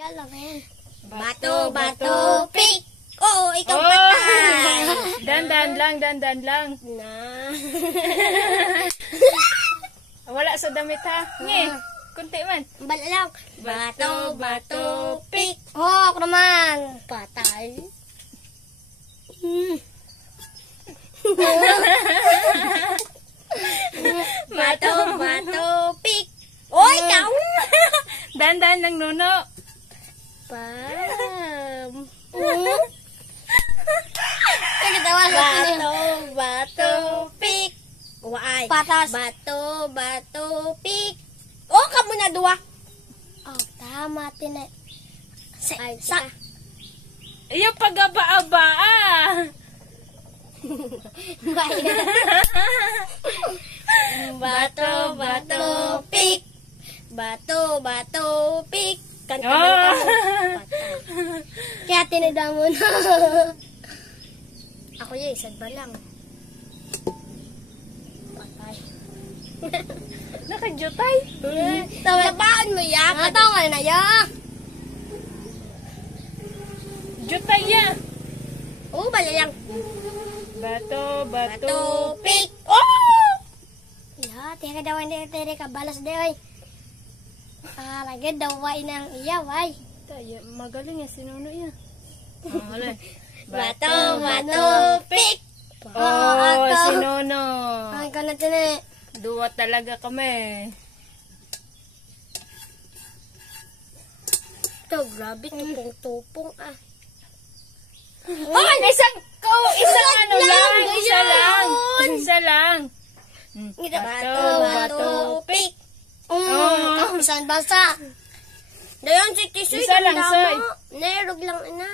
Yala, men. Bato, bato, pick! Oo, ikaw patay! Dandan lang. Na. Wala sa damit ha. Nge, kunti man. Bala lang. Bato, bato, pick! Oh, ako naman. Patay. Bato, bato, pick! Oh, ikaw! Dandan lang, Nuno. Pam. Bato, bato, pick! Waay. Patas. Bato, bato, pick! Oh, kamu na duwa. Oh, tama. Ay, Yung pag-aba-aba ah. Bato, bato, pick! Bato, bato, pick! Kanta Oh. ka. Kaya tinada mo na. Ako yung isad ba lang. Patay. Nakajutay. Tabaan mo yan. Natangal na yan. Jutay ya. Oo, bala lang. Bato, Bato, bato. pick! Oh! Ya, tiga daw hindi tere ka balas de oy. Lagi daw wai nang iya wai. Tayo, magaling ya si Nuno ya. Bato, bato, pick! Oh, ako. si Nuno. Ay ka na tine. Dua talaga kami. To grabe tupong-tupong ah. Oh, isang ano lang. Isa lang. Bato, bato, pick! Oh, isan basa. Dayon si Tisoy. Isa lang, Soy. Nerog lang ina.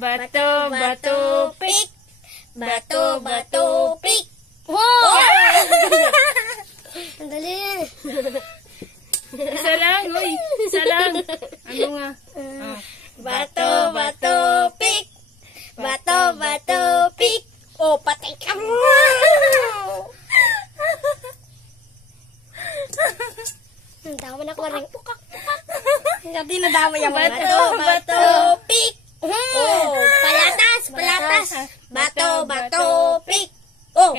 Bato, bato, pick! Bato, bato, pick! Wow! Ang dali. Isa lang, uy. Isa lang. Ano nga? Bato, bato, pick! Bato, bato, pick! Oh, patay ka mo! Tama na ko rin. Hindi na dama yung Bato, bato, pick! Oh, palatas, palatas! Bato, bato, pick! Oh,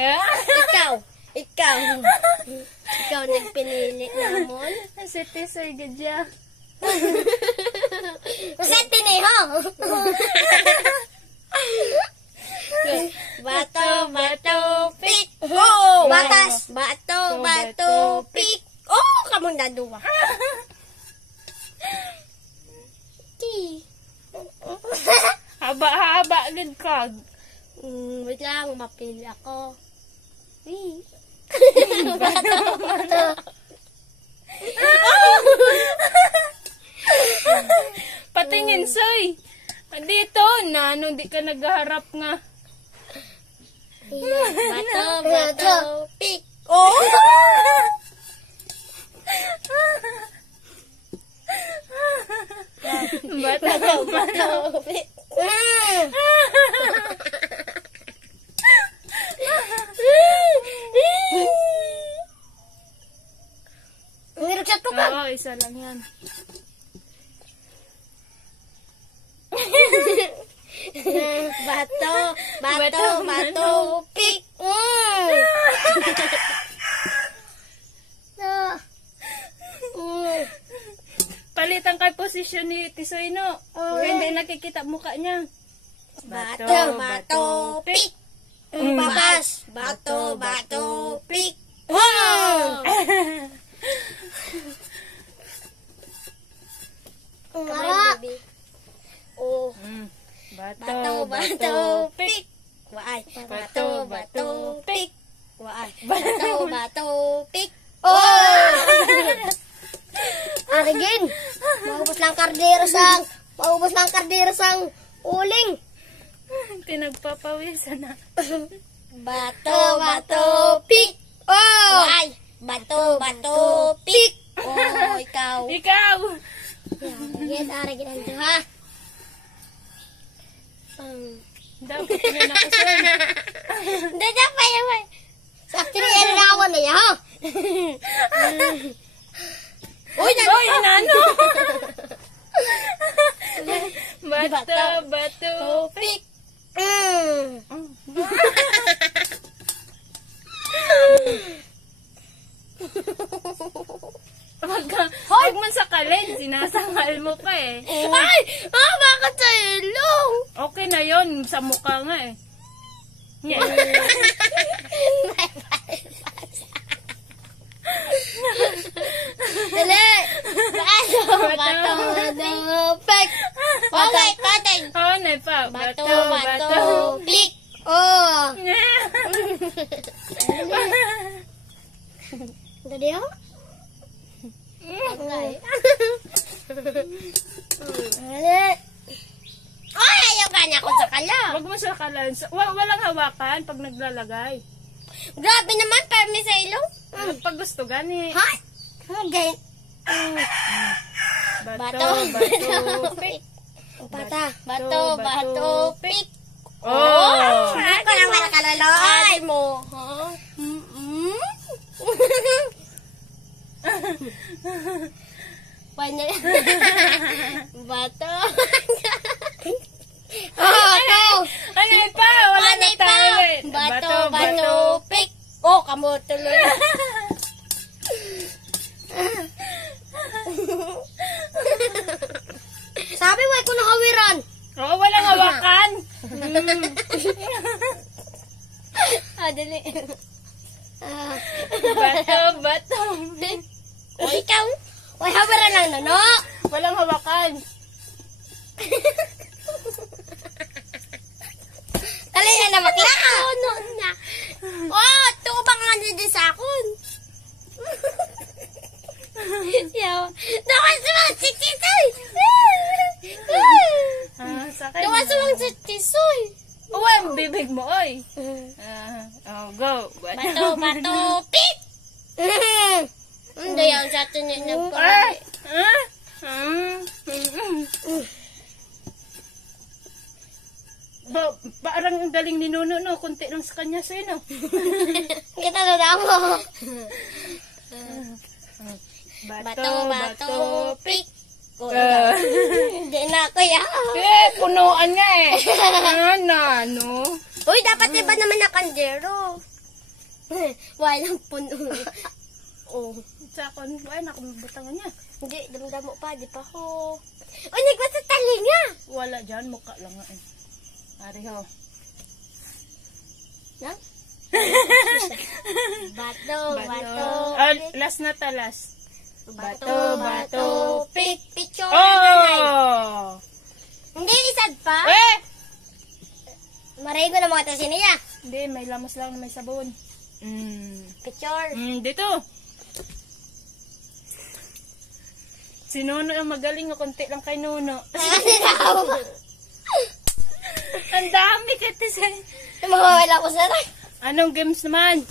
ikaw nagpinili namon. Si Tisoy gadya. Kasi tiniho. Bato, bato, pick! Oh, Batas. Bato, bato, pick! Oh, kamong daduwa. Haba-haba gid kag. Wait lang, mapili ako. Patingin, Soy. Dito na, ano, di ka naghaharap nga. Bato, bato, pick! Oh! Bato, bato. pick! Ngirig sa tukang. Oo, isa lang yan. Bato, bato, bato, pick! Palitan kay posisyon ni Tisoy, no? Hindi nakikita mukha niya. Bato, bato, pick! Papas! Bato, bato, pick! Oh! Ngara. Oh, Bato, bato, bato, pick! Waay! Bato, bato, pick! Waay! Bato, bato, pick! Oh! Arigin. Maubos lang kardero sang uling. Pinagpapawisan na. Bato, bato, pick! Oh! Waay! Bato, bato, pick! Oh, ikaw! Ikaw! Arigin ang duha. Dapat yun ako, Soy. Dada pa yaman! Sakto na yan nawan na yan, ha? Uy, Oy, nano! bato, bato, pick. Huwag mo sakalin, sinasangal mo pa eh. Ay! Bakit sa ilong? Okay na yon sa mukha nga eh. Yeah. Dali! Bato, pick. Okay, pating. Oh, na pa. Bato, Bato, bato, bato. pick. Oh! Tadi ho? Okay. Dali. Ay, ayaw ka niya ako sa kala. Huwag mo sakalan. Walang hawakan pag naglalagay. Grabe naman, permi sa ilong. Pag gusto gani. Ha? Okay. Bato, bato, pick. Pata. Bato, bato, pick. Oh! Ako lang wala kalaloy. Mo, ha? Panya. Bato. Bato. Ano yun pa? Wala na Panay pa. tayo. Bato, bato, pick. Oh, kamo tuloy. Sabi wala ko nakawiran. Oo, walang hawakan. Dali. Bato, bato, pick. O, ikaw. Wala hawiran lang no. Walang hawakan. Dali na bakla. No, na. Oh, ito ba nga nandito sa akon? Yaw. Dawas mga chichisoy. Sakay Dawas na. mga chichisoy. Oh, ang bibig mo, oy. Go. Bato, bato, pick. Hindi yan sa atin yun yung Ah! Parang ang galing ni Nuno, no? Kunti lang sa kanya sa'yo, no? Kita na damo. Bato, Bato, pick. Oh, Ah. hindi na ako yan. Punuan nga eh. No? Uy, dapat iba naman na kandero. Walang puno. Oh. Sa akon, ay, nakumabutangan niya. Hindi, damdamo pa, di pa ho. Uy, nagwa sa talinga. Wala dyan, mukha lang nga eh. Ari ho. Yan? Bato, bato, Ah, pick. last na ta, last. Bato, bato, pick. Picture. Oh! Hindi, isad pa. Eh! Maray ko na mga tasin niya. Hindi, may lamas lang na may sabon. Picture. Dito. Si Nuno yung magaling, o konti lang kay Nuno. Ang dami kasi. Mawawala ko sa rin. Anong games naman?